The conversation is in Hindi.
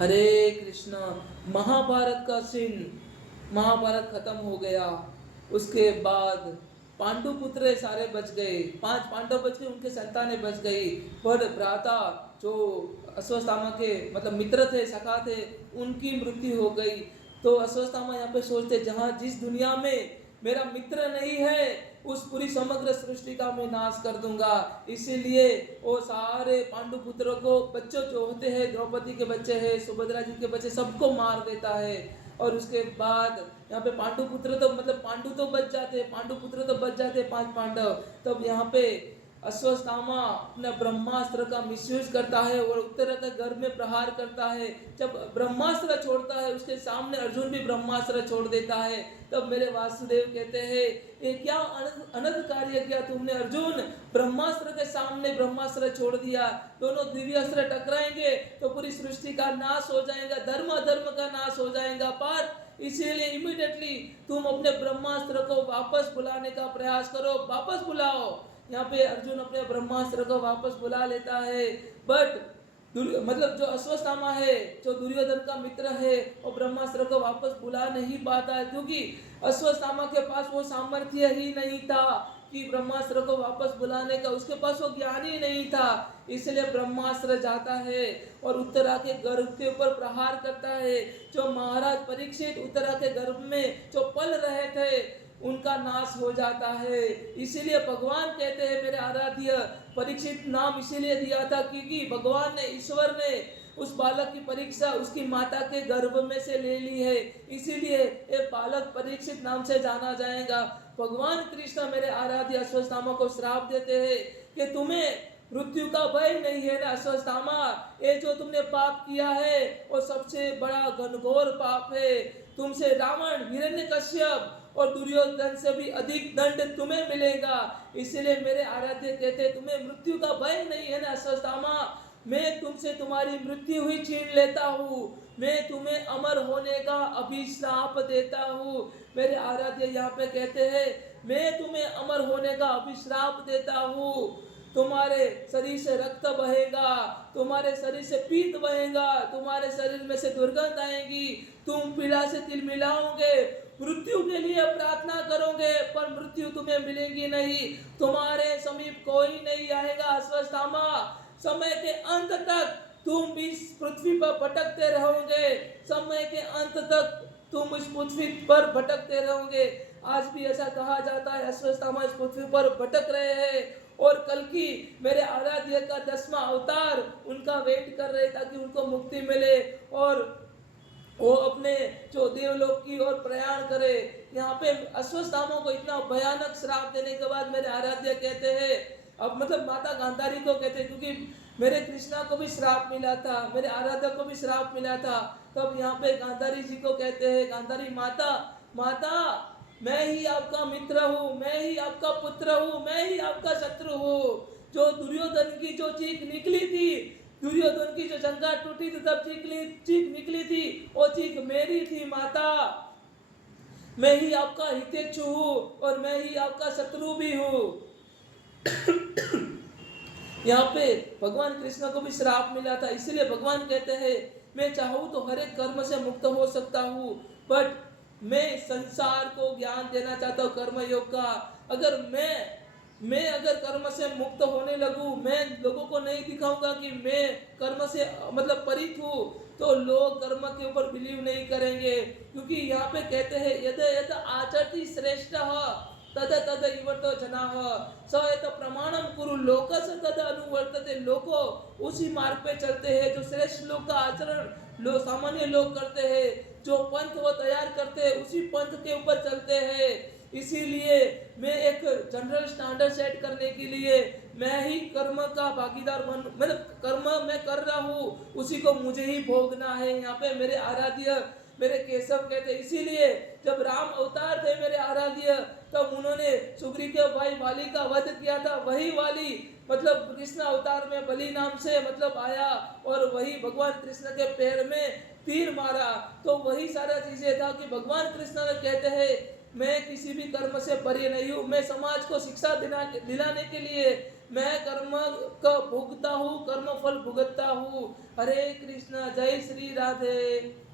हरे कृष्णा। महाभारत का सीन, महाभारत खत्म हो गया। उसके बाद पांडु पुत्र सारे बच गए, 5 पांडव बच गए, उनके संतानें बच गई। पर भ्राता जो अश्वत्थामा के मतलब मित्र थे, सखा थे, उनकी मृत्यु हो गई। तो अश्वत्थामा यहाँ पे सोचते, जहाँ जिस दुनिया में मेरा मित्र नहीं है, उस पूरी समग्र सृष्टि का मैं नाश कर दूंगा। इसीलिए वो सारे पांडु पुत्रों को, बच्चों जो होते हैं, द्रौपदी के बच्चे हैं, सुभद्रा जी के बच्चे, सबको मार देता है। और उसके बाद यहाँ पे पांडु पुत्र तो मतलब पांडु तो बच जाते, पांडु पुत्र तो बच जाते, 5 पांडव। तब यहाँ पे अश्वत्थामा अपने ब्रह्मास्त्र का मिसयूज करता है और उत्तरा के गर्भ में प्रहार करता है। जब ब्रह्मास्त्र छोड़ता है, उसके सामने अर्जुन भी ब्रह्मास्त्र छोड़ देता है। तब मेरे वासुदेव कहते हैं, ये क्या अनर्थ कार्य किया तुमने अर्जुन, ब्रह्मास्त्र के सामने ब्रह्मास्त्र छोड़ दिया। दोनों दिव्यास्त्र टकराएंगे तो पूरी सृष्टि का नाश हो जाएगा, धर्म अधर्म का नाश हो जाएगा। पर इसीलिए इमीडिएटली तुम अपने ब्रह्मास्त्र को वापस बुलाने का प्रयास करो, वापस बुलाओ। यहाँ पे अर्जुन अपने ब्रह्मास्त्र को वापस बुला लेता है। बट मतलब जो अश्वत्थामा है, जो दुर्योधन का मित्र है, वो ब्रह्मास्त्र को वापस बुला नहीं पाता है, क्योंकि अश्वत्थामा के पास वो सामर्थ्य ही नहीं था कि ब्रह्मास्त्र को वापस बुलाने का, उसके पास वो ज्ञान ही नहीं था। इसलिए ब्रह्मास्त्र जाता है और उत्तरा के गर्भ के ऊपर प्रहार करता है। जो महाराज परीक्षित उत्तरा के गर्भ में जो पल रहे थे, उनका नाश हो जाता है। इसीलिए भगवान कहते हैं, मेरे आराध्य, परीक्षित नाम इसीलिए दिया था क्योंकि भगवान ने, ईश्वर ने उस बालक की परीक्षा उसकी माता के गर्भ में से ले ली है। इसीलिए ये बालक परीक्षित नाम से जाना जाएगा। भगवान कृष्ण मेरे आराध्य अश्वत्थामा को श्राप देते हैं कि तुम्हें मृत्यु का भय नहीं है ना अश्वत्थामा, ये जो तुमने पाप किया है वो सबसे बड़ा घनघोर पाप है। तुमसे रावण, हिरण्यकश्यप और दुर्योधन से भी अधिक दंड तुम्हें मिलेगा। इसलिए मेरे आराध्य कहते, तुम्हें मृत्यु का भय नहीं है ना अश्वत्थामा, मैं तुमसे तुम्हारी मृत्यु ही छीन लेता हूँ, मैं तुम्हें अमर होने का अभिशाप देता हूँ। मेरे आराध्य यहाँ पे कहते हैं, मैं तुम्हें अमर होने का अभिशाप देता हूँ। तुम्हारे शरीर से रक्त बहेगा, तुम्हारे शरीर से पीत बहेगा, तुम्हारे शरीर में से दुर्गंध आएगी, तुम पीड़ा से तिल मिलाओगे, मृत्यु के लिए प्रार्थना करोगे, पर मृत्यु तुम्हें मिलेगी नहीं, तुम्हारे समीप कोई नहीं आएगा अश्वत्थामा। समय के अंत तक तुम इस पृथ्वी पर भटकते रहोगे, समय के अंत तक तुम इस पृथ्वी पर भटकते रहोगे। आज भी ऐसा कहा जाता है, अश्वत्थामा इस पृथ्वी पर भटक रहे हैं और कल की मेरे आराध्य का 10वां अवतार उनका वेट कर रहे ताकि उनको मुक्ति मिले और वो अपने जो देवलोक की ओर प्रयाण करे। यहाँ पे अश्वत्थामा को इतना भयानक श्राप देने के बाद मेरे आराध्य कहते हैं, अब मतलब माता गांधारी को कहते हैं, क्योंकि मेरे कृष्णा को भी श्राप मिला था, मेरे आराध्य को भी श्राप मिला था। तब यहाँ पे गांधारी जी को कहते हैं, गांधारी माता, माता मैं ही आपका मित्र हूँ, मैं ही आपका पुत्र हूँ, मैं ही आपका शत्रु हूँ। जो दुर्योधन की जो चीख निकली थी, दुर्योधन की जो जंगा टूटी थी, तब चीख निकली थी, वो चीख मेरी थी माता। मैं ही आपका हितेच्छु हूँ और मैं ही आपका शत्रु भी हूँ। यहाँ पे भगवान कृष्ण को भी श्राप मिला था, इसलिए भगवान कहते हैं, मैं चाहूँ तो हर एक कर्म से मुक्त हो सकता हूँ, बट मैं संसार को ज्ञान देना चाहता हूँ कर्म योग का। अगर मैं अगर कर्म से मुक्त होने लगूं, मैं लोगों को नहीं दिखाऊंगा कि मैं कर्म से मतलब परित हूँ, तो लोग कर्म के ऊपर बिलीव नहीं करेंगे। क्योंकि यहाँ पे कहते हैं, यद यद आचरति श्रेष्ठ तद तद इवर्त जनाः स एत प्रमाणम कुरु लोकस तद अनुवर्तते। लोको उसी मार्ग पे चलते हैं जो श्रेष्ठ लोग का आचरण लोग सामान्य लोग करते हैं, जो पंथ वो तैयार करते हैं उसी पंथ के ऊपर चलते हैं। इसीलिए मैं एक जनरल स्टैंडर्ड सेट करने के लिए मैं ही कर्म का भागीदार बन, मतलब कर्म मैं कर रहा हूँ उसी को मुझे ही भोगना है। यहाँ पे मेरे आराध्य मेरे केशव कहते, इसीलिए जब राम अवतार थे मेरे आराध्य, तब उन्होंने सुग्रीव के भाई वाली का वध किया था। वही वाली मतलब कृष्ण अवतार में बलि नाम से मतलब आया और वही भगवान कृष्ण के पैर में तीर मारा। तो वही सारा चीजें था कि भगवान कृष्ण ने कहते हैं, मैं किसी भी कर्म से परे नहीं हूँ, मैं समाज को शिक्षा दिलाने के लिए मैं कर्म का भुगता हूँ, कर्म फल भुगतता हूँ। हरे कृष्णा, जय श्री राधे।